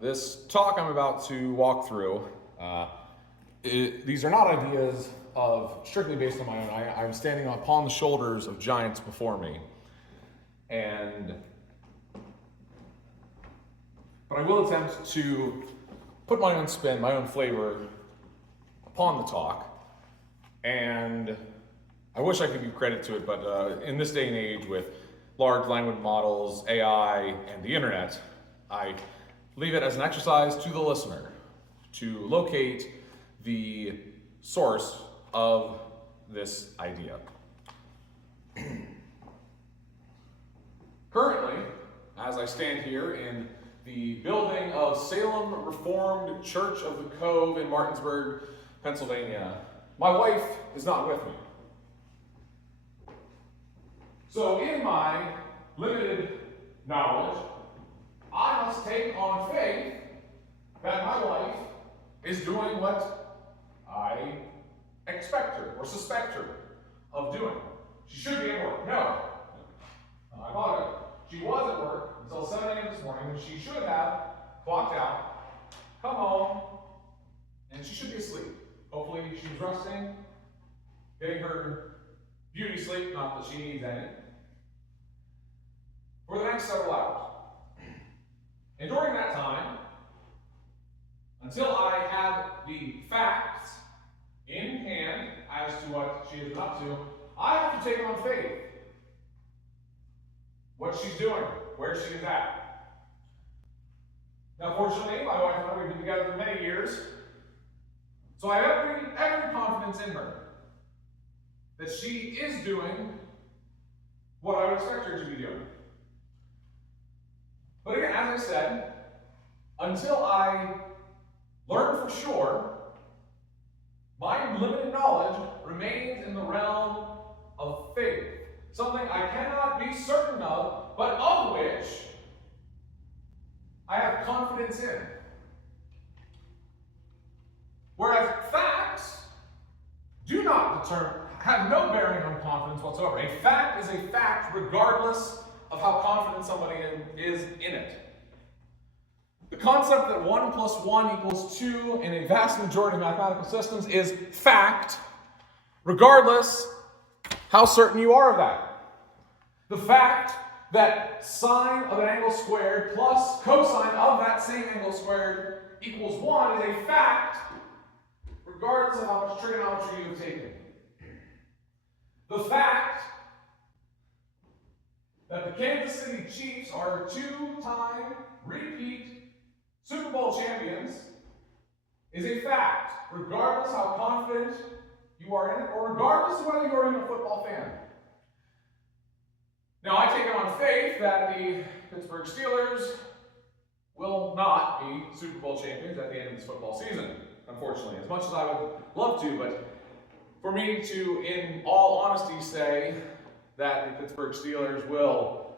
This talk I'm about to walk through, these are not ideas strictly based on my own. I'm standing upon the shoulders of giants before me. But I will attempt to put my own spin, my own flavor upon the talk. And I wish I could give credit to it, but in this day and age with large language models, AI, and the internet, I leave it as an exercise to the listener to locate the source of this idea. Currently, as I stand here in the building of Salem Reformed Church of the Cove in Martinsburg, Pennsylvania, my wife is not with me. So in my limited knowledge, I must take on faith that my wife is doing what I expect her or suspect her of doing. She should be at work. No. I thought it. She was at work until 7 a.m. this morning, when she should have clocked out, come home, and she should be asleep. Hopefully she was resting, getting her beauty sleep, not that she needs any, for the next several hours. And during that time, until I have the facts in hand as to what she has been up to, I have to take on faith. What she's doing, where she is at. Now, fortunately, my wife and I, we've been together for many years, so I have every confidence in her that she is doing what I would expect her to be doing. But again, as I said, until I learn for sure, my limited knowledge remains in the realm of faith. Something I cannot be certain of, but of which I have confidence in. Whereas facts do not have no bearing on confidence whatsoever. A fact is a fact regardless of how confident somebody is in it. The concept that 1 plus 1 equals 2 in a vast majority of mathematical systems is fact, regardless how certain you are of that. The fact that sine of an angle squared plus cosine of that same angle squared equals 1 is a fact, regardless of how much trigonometry you have taken. The fact that the Kansas City Chiefs are 2-time repeat Super Bowl champions is a fact, regardless how confident you are in it, or regardless of whether you're even a football fan. Now, I take it on faith that the Pittsburgh Steelers will not be Super Bowl champions at the end of this football season, unfortunately, as much as I would love to, but for me to, in all honesty, say that the Pittsburgh Steelers will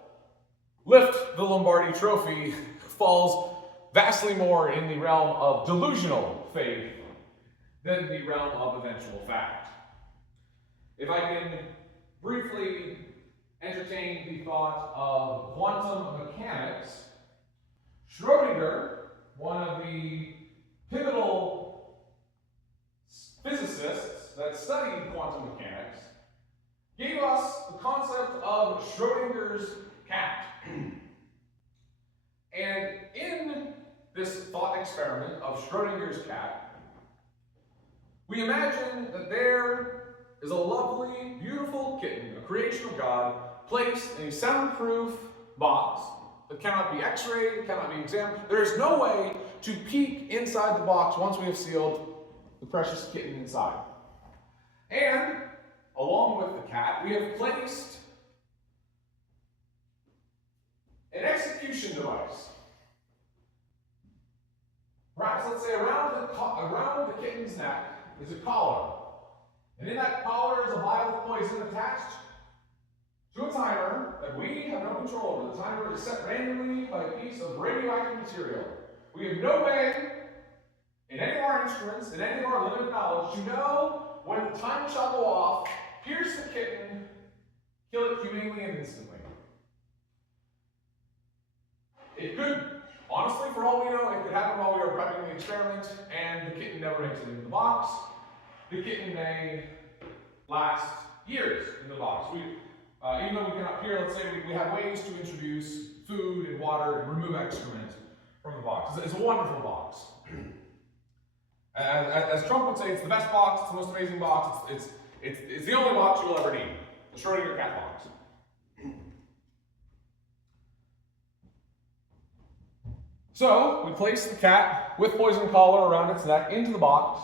lift the Lombardi Trophy falls vastly more in the realm of delusional faith than the realm of eventual fact. If I can briefly entertain the thought of quantum mechanics, Schrödinger, one of the pivotal physicists that studied quantum mechanics, gave us the concept of Schrödinger's cat. And in this thought experiment of Schrödinger's cat, we imagine that there is a lovely, beautiful kitten, a creation of God, placed in a soundproof box that cannot be x-rayed, cannot be examined. There is no way to peek inside the box once we have sealed the precious kitten inside. And along with the cat, we have placed an execution device. Perhaps, let's say, around the kitten's neck is a collar. And in that collar is a vial of poison attached to a timer that we have no control over. The timer is set randomly by a piece of radioactive material. We have no way, in any of our instruments, in any of our limited knowledge, to know when the timer shall go off, pierce the kitten, kill it humanely and instantly. It could honestly, for all we know, it could happen while we are prepping the experiment, and the kitten never makes it into the box. The kitten may last years in the box. Even though we cannot hear, let's say we have ways to introduce food and water and remove excrement from the box. It's a wonderful box. As Trump would say, it's the best box, it's the most amazing box, it's the only box you will ever need. The Schrodinger cat box. So, we place the cat with poison collar around its neck into the box.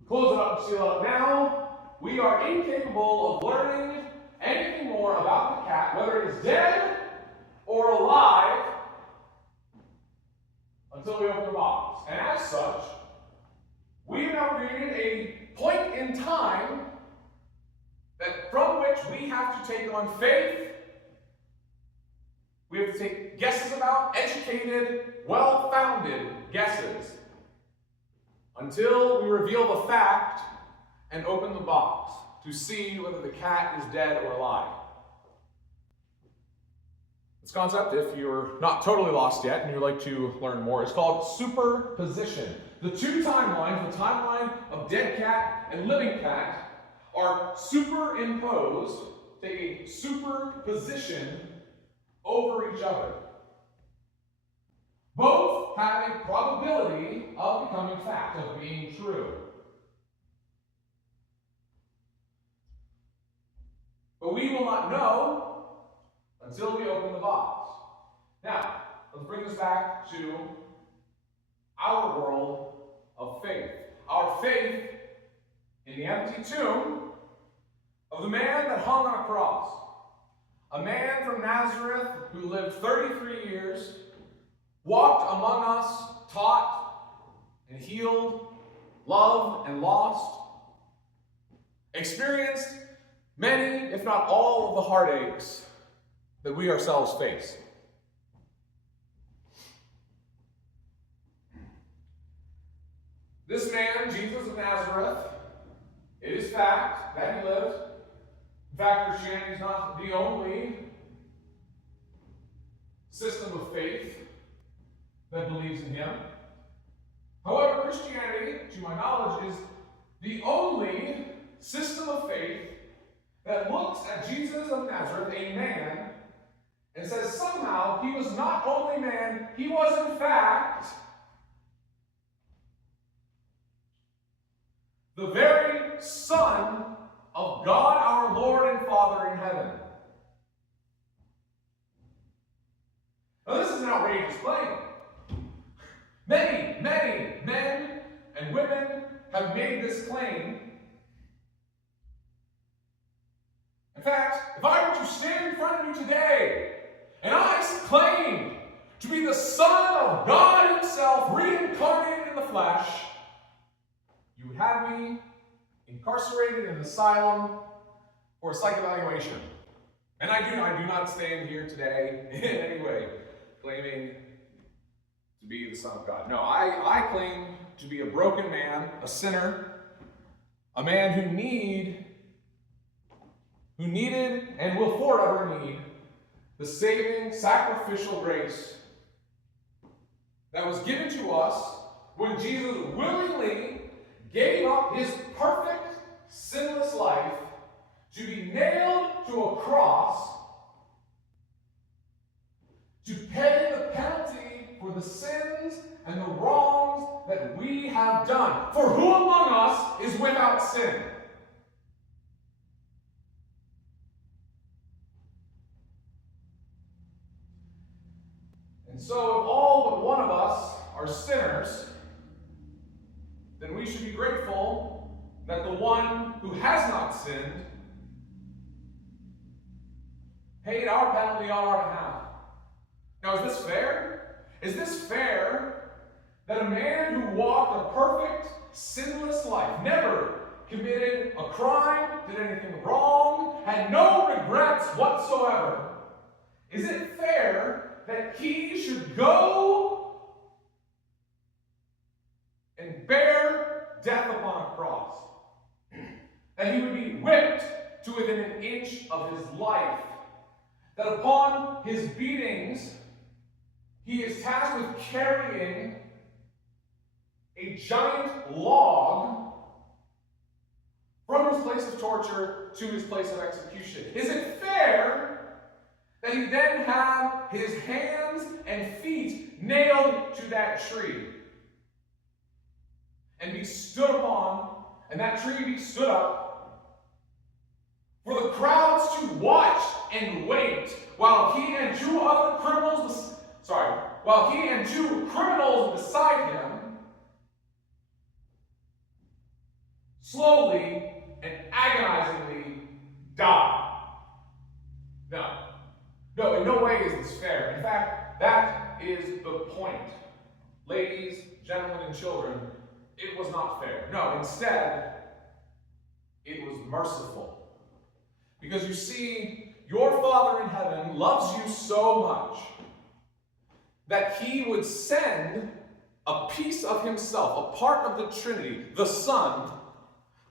We close it up and seal it up. Now, we are incapable of learning anything more about the cat, whether it is dead or alive, until we open the box. And as such, we have now created a point in time from which we have to take on faith. We have to take guesses about, educated, well-founded guesses, until we reveal the fact and open the box to see whether the cat is dead or alive. This concept, if you're not totally lost yet and you'd like to learn more, is called superposition. The two timelines, the timeline of dead cat and living cat, are superimposed, take a superposition over each other. Both have a probability of becoming fact, of being true. But we will not know until we open the box. Now, let's bring this back to our world of faith. Our faith in the empty tomb of the man that hung on a cross. A man from Nazareth who lived 33 years, walked among us, taught and healed, loved and lost, experienced many, if not all, of the heartaches that we ourselves face. This man, Jesus of Nazareth, it is fact that he lived. In fact, Christianity is not the only system of faith that believes in him. However, Christianity, to my knowledge, is the only system of faith that looks at Jesus of Nazareth, a man, and says somehow he was not only man, he was in fact the very Son of God, our Lord and Father in heaven. Now, this is an outrageous claim. Many men and women have made this claim. In fact, if I were to stand in front of you today and I claimed to be the Son of God himself, reincarnated in the flesh, you would have me incarcerated in an asylum for a psych evaluation. And I do not stand here today in any way claiming to be the Son of God. No, I claim to be a broken man, a sinner, a man who needed and will forever need the saving sacrificial grace that was given to us when Jesus willingly gave up his perfect, sinless life to be nailed to a cross to pay the penalty for the sins and the wrongs that we have done. For who among us is without sin? And so if all but one of us are sinners, then we should be grateful that the one who has not sinned paid our penalty on our behalf. Now, is this fair? Is this fair that a man who walked a perfect, sinless life, never committed a crime, did anything wrong, had no regrets whatsoever, is it fair that he should go and bear death upon a cross? That he would be whipped to within an inch of his life? That upon his beatings, he is tasked with carrying a giant log from his place of torture to his place of execution. Is it fair that he then have his hands and feet nailed to that tree and be stood upon, and that tree be stood up, for the crowds to watch and wait while he and two criminals beside him slowly and agonizingly die? No, in no way is this fair. In fact, that is the point. Ladies, gentlemen, and children, it was not fair. No, instead, it was merciful. Because you see, your Father in heaven loves you so much that he would send a piece of himself, a part of the Trinity, the Son,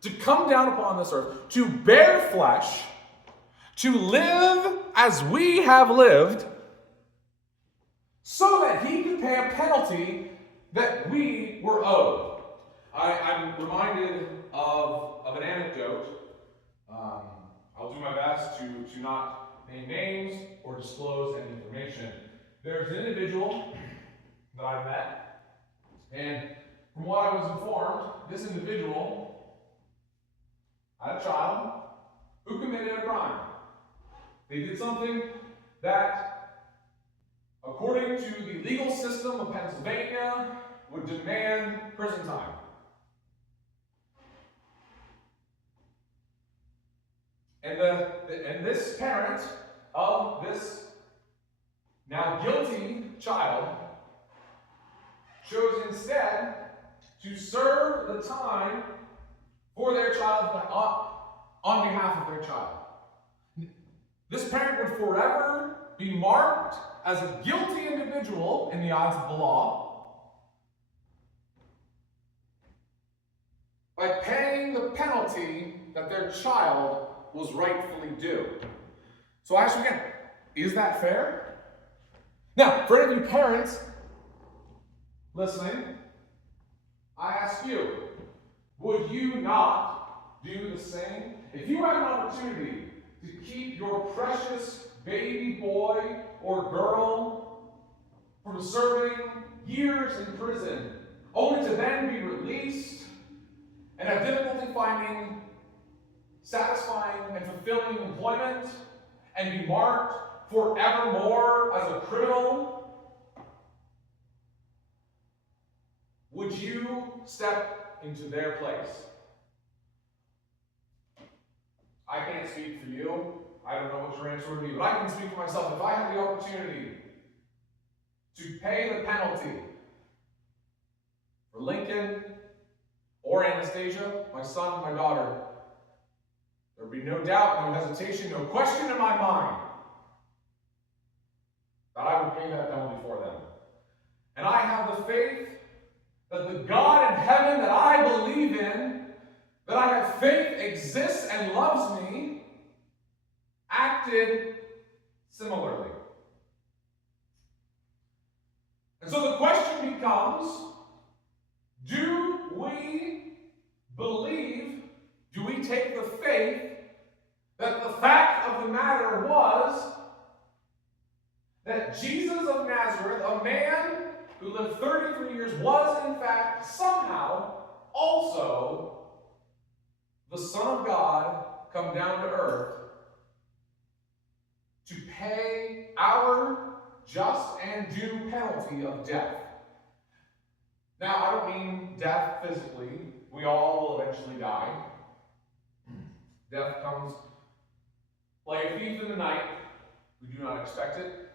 to come down upon this earth, to bear flesh, to live as we have lived, so that he could pay a penalty that we were owed. I'm reminded of an anecdote. I'll do my best to not name names or disclose any information. There's an individual that I met, and from what I was informed, this individual had a child who committed a crime. They did something that, according to the legal system of Pennsylvania, would demand prison time. And this parent of this now guilty child chose instead to serve the time for their child on behalf of their child. This parent would forever be marked as a guilty individual in the eyes of the law by paying the penalty that their child was rightfully due. So I ask you again, is that fair? Now, for any of you parents listening, I ask you, would you not do the same? If you had an opportunity to keep your precious baby boy or girl from serving years in prison, only to then be released and have difficulty finding satisfying and fulfilling employment and be marked forevermore as a criminal, would you step into their place? I can't speak for you. I don't know what your answer would be, but I can speak for myself. If I had the opportunity to pay the penalty for Lincoln or Anastasia, my son and my daughter, there would be no doubt, no hesitation, no question in my mind that I would pay that penalty for them. And I have the faith that the God in heaven that I believe in, that I have faith exists and loves me, acted similarly. And so the question becomes, do we believe, do we take the faith that the fact of the matter was that Jesus of Nazareth, a man who lived 33 years, was in fact somehow also the Son of God come down to earth to pay our just and due penalty of death? Now, I don't mean death physically. We all will eventually die. Death comes like a thief in the night. We do not expect it,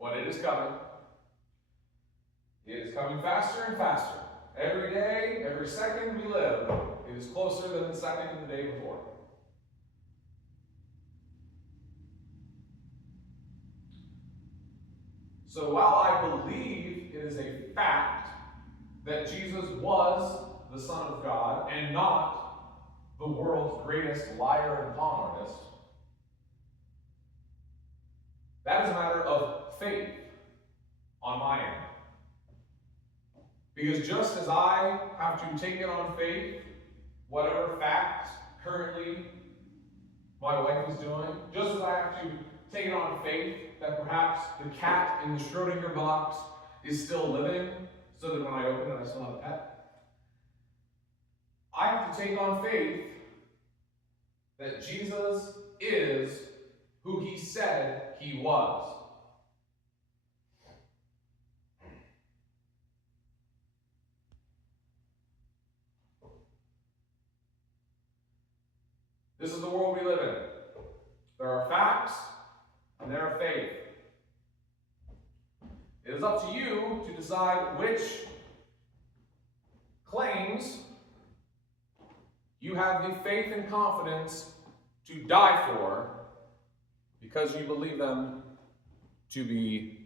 but it is coming. It is coming faster and faster. Every day, every second we live, it is closer than the second and the day before. So while I believe it is a fact that Jesus was the Son of God and not the world's greatest liar and con artist, that is a matter of faith. on my end. Because just as I have to take it on faith, whatever fact currently my wife is doing, just as I have to take it on faith that perhaps the cat in the Schrodinger box is still living, so that when I open it I still have a pet, I have to take on faith that Jesus is who he said he was. This is the world we live in. There are facts and there are faith. It is up to you to decide which claims you have the faith and confidence to die for because you believe them to be